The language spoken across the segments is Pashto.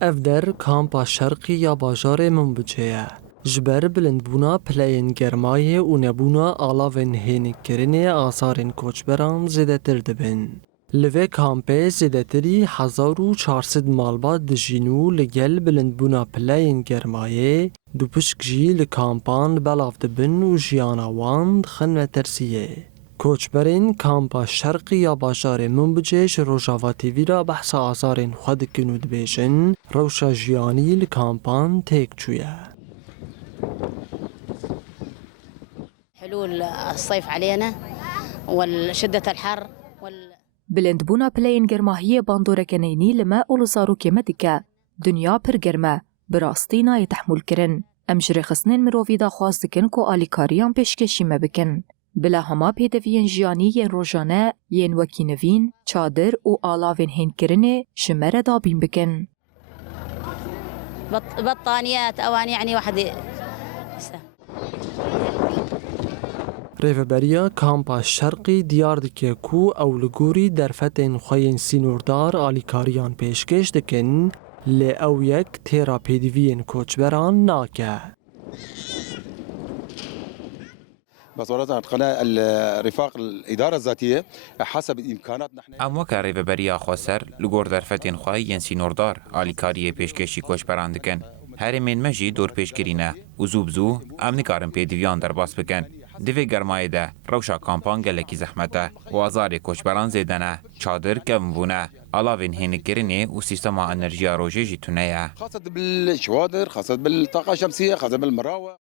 اف در کامپا شرقی یا باجار منبجه جبر بلندبونا پلین گرمایه و نبونا آلاوین هینک کرنه آثارین کوچبران زیده تر دبن. لوه کامپه زیده تری 1400 مالبات دجینو لگل بلندبونا پلین گرمایه دو پشک جی لکامپان بلاف دبن و جیانا واند خن ترسیه. کوچبرین کامپا شرقی یا باجار منبجه روژاوا تیوی را بحث آثارین خود کنود بیشن روشا جیانی لکامپان تیک چویه. حلول الصيف علينا وشدة الحر بلندبونا پلین گرماهی باندورکنینی لما اولزارو کمدکه دنیا پر گرمه براستینا یتحمل کرن امجر خسنین مروفی دا خواست دکن کو آلیکاریان پیشکشی مبکن بلا هما پیدوین جیانی ین روژانه ین وکینوین چادر و آلاوین هین کرنه شمره دابین بکن بطانيات أواني يعني واحد ریوبریا کامپا شرقی دیار دکه کو او لگوری درفتین خوین سینوردار آلیکاریان پیشکش دکن لی او یک تیرا پیدوین کوچبران ناکه. بصورة قناة الرفاق الإدارة الذاتية حسب الإمكانات نحن ام وکا ریوبریا خواسر لگور درفتین خواهی سینوردار آلیکاری پیشکشی کوچبران دکن هر من مجی دور پیشگرینه و زوبزو ام نکارن پیدویان در باس بکن دوی گرمای ده روشا کامپان گلکی زحمته و آزار کوچبران زیدنه چادر کم بونه علاوین هینگرینه و سیستم انرژی روژه جیتونه خاصة بالشوادر خاصة بالطاقة الشمسية خاصة بالمراوح.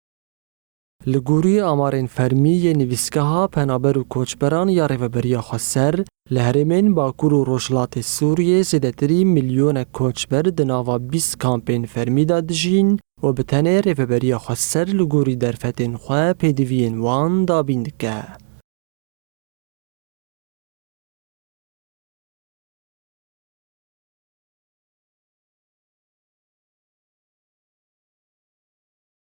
لگوری آمارین فرمی نویسکه ها پنابر و کوچبران یا ریوبریا خواسر لهرمین باکور و روشلات سوریه زیدتری میلیون کوچبر دناوا 20 کامپین فرمی دادجین و بتنه ریوبریا خواسر لگوری درفتین خواه پیدوین وان دابیندکه.